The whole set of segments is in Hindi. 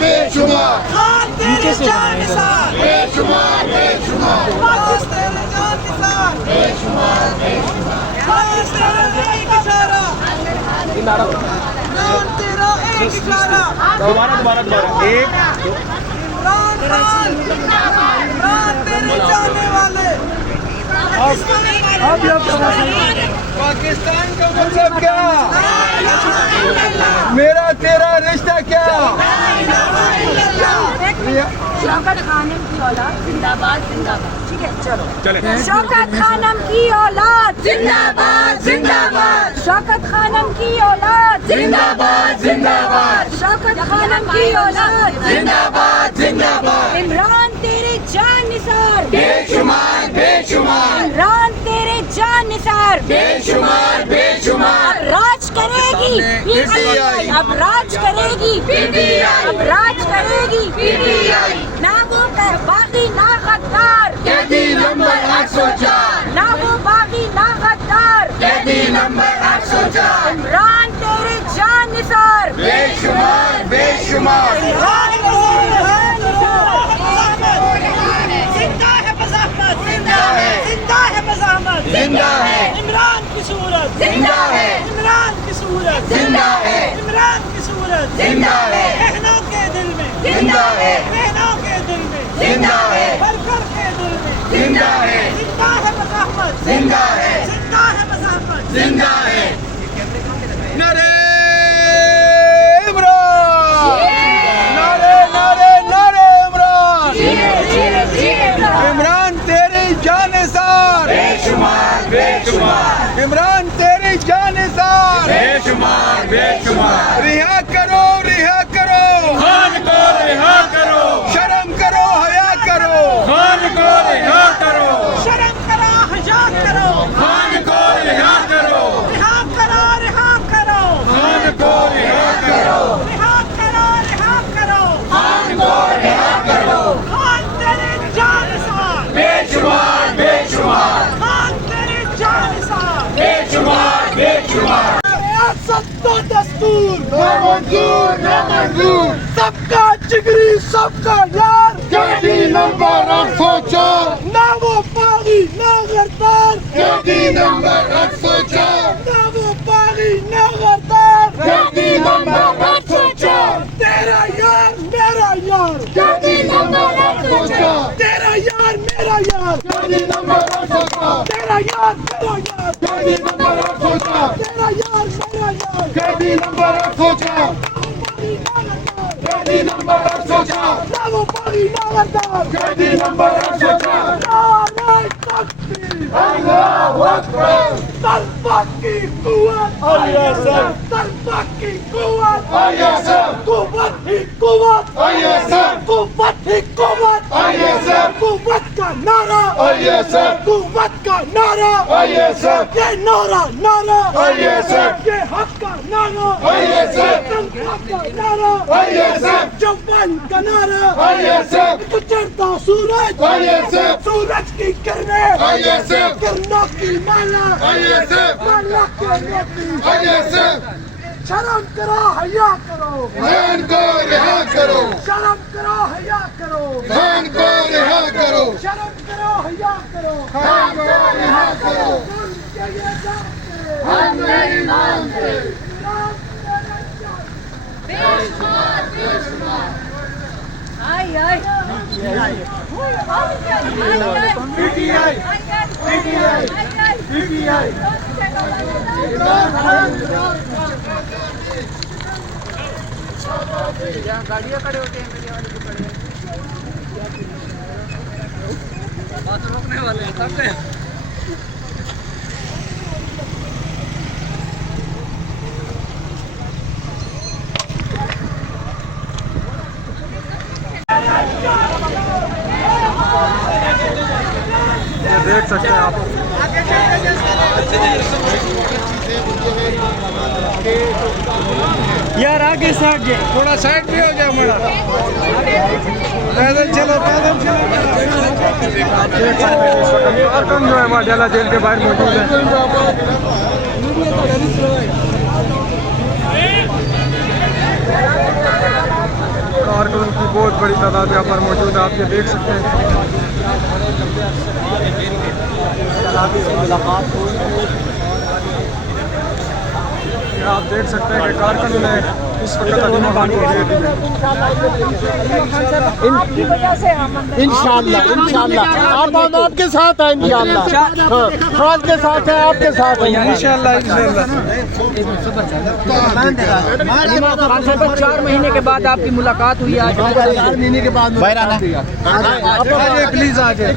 बेशुमार खान तेरे जानिसार बेशुमार बेशुमार अब्बास तेरे जानिसार बेशुमार बेशुमार खान तेरा एक इशारा खान तेरा एक इशारा दोबारा एक इमरान खान इमरान तेरे जाने वाले पाकिस्तान का मतलब क्या, मेरा तेरा रिश्ता क्या। शौकत खानम की औलाद जिंदाबाद जिंदाबाद। ठीक है चलो चले। शौकत खानम की औलाद जिंदाबाद जिंदाबाद। शौकत खानम की औलाद जिंदाबाद जिंदाबाद। शौकत खानम की औलाद जिंदाबाद जिंदाबाद। इमरान तेरे जानिसार बेशुमार बेशुमार इमरान तेरे जानिसार बेशुमार बेशुमार राज करेगी PTI। अब राज करेगी PTI। अब राज करेगी PTI। ना वो बागी ना गद्दार कैदी नंबर 804 ना वो बागी ना गद्दार कैदी नंबर 804 इमरान तेरे जानिसार बेशुमार बेशुमार जिंदा है बज़ाहमत जिंदा है जिंदा है बज़ाहमत जिंदा है इमरान की सूरत जिंदा है इमरान की सूरत जिंदा है इमरान की सूरत जिंदा है बहनों के दिल में जिंदा है बहनों के दिल में जिंदा है वर्कर के दिल में जिंदा है जिंदा है बज़ाहमत जिंदा है जिंदा है बज़ाहमत जिंदा है नारे इमरान, नारे नारे नारे इमरान, इमरान तेरी जानिसार बेशुमार बेशुमार इमरान तेरी जानिसार बेशुमार बेशुमार रिहा करो खान को रिहा करो शर्म करो हया करो खान को रिहा करो शर्म करो हजा करो खान को रिहा करो रिहा करो रिहा करो खान को रिहा करो रिहा करो रिहा करो खान को रिहा करो खान तेरे जानिसार बेशुमार बेशुमार खान तेरे जानिसार बेशुमार बेशुमार रियासत तो दस्तूर नामंजूर नामंजूर सबका जिगरी सबका यार कैदी नंबर 804 ना वो पागी ना गद्दार कैदी नंबर 804 ना वो पागी ना गद्दार कैदी नंबर 804 तेरा यार मेरा यार कैदी नंबर 804 तेरा यार मेरा यार कैदी नंबर 804 तेरा यार मेरा यार कैदी नंबर 804 तेरा यार मेरा यार कैदी नंबर 804 कैदी नंबर 804 ना वो पागी ना गद्दार कैदी नंबर 804 नारे तकबीर अल्लाहू अकबर तलबा की कुव्वत तलबा की कुव्वत ISF कुव्वत ही कुव्वत ISF कुव्वत ही कुव्वत ISF कुव्वत का नारा ISF कुव्वत का नारा ISF ये नारा नारा ISF ये हक का नारा ISF तनख्वाह का नारा ISF जवान का नारा ISF चढ़ता सूरज ISF सूरज की किरणें ISF किरणों की माला ISF माला के मोती ISF शर्म करो हया करो खान को रिहा करो शर्म करो हया करो खान को रिहा करो शर्म करो हया करो खान को रिहा करो हम चाहिए जाते हम नहीं मानते इमरान तेरे जान बेशुमार बेशुमार आई आई PTI PTI गाड़ियाँ खड़े होते हैं मीडिया वाले भी खड़े हैं बात रोकने वाले हैं सब हैं। देख सकते हैं आप यार आगे से हट जाए, थोड़ा साइड भी हो जाओ मेरा। पैदल चलो कम जो है माशाल्लाह जेल के बाहर मौजूद है। कारकुनों की बहुत बड़ी तादाद यहाँ पर मौजूद है, आप ये देख सकते हैं। आप देख सकते हैं कि कारकुनों ने इस वक्त अलीमा खान को दे दी। आपकी वजह से हम अंदर इंशाल्लाह आप आपके साथ हैं इंशाल्लाह। हाँ आपके साथ हैं, आपके साथ हैं इंशाल्लाह इंशाल्लाह। 4 महीने के बाद आपकी मुलाकात हुई आज। 4 महीने के बाद प्लीज आ जाए।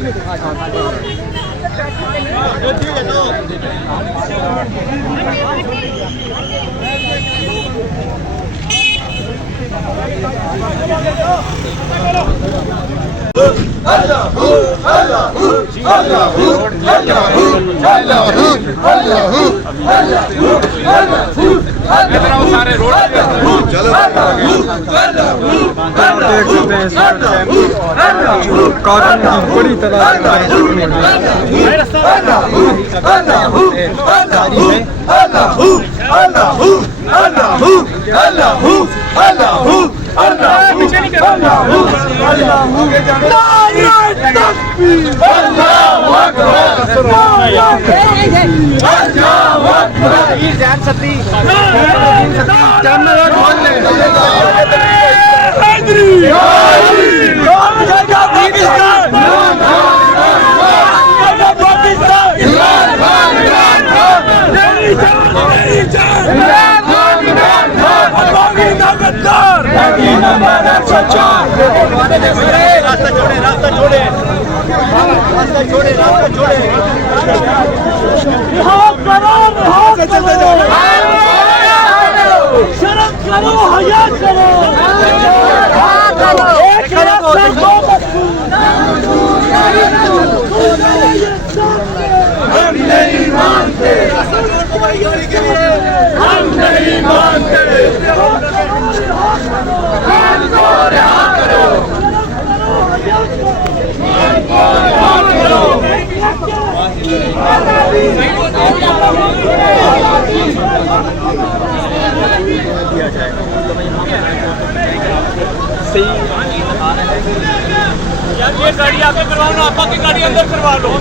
सारे रोड चलो देख सकते हैं कारकुनों की बड़ी तादाद शर्म करो, हया करो। हम नहीं मानते, हम नहीं मानते। खान को रिहा करो, खान को रिहा करो। यार ये गाड़ी आगे करवाओ ना, आपा की गाड़ी अंदर करवा लो।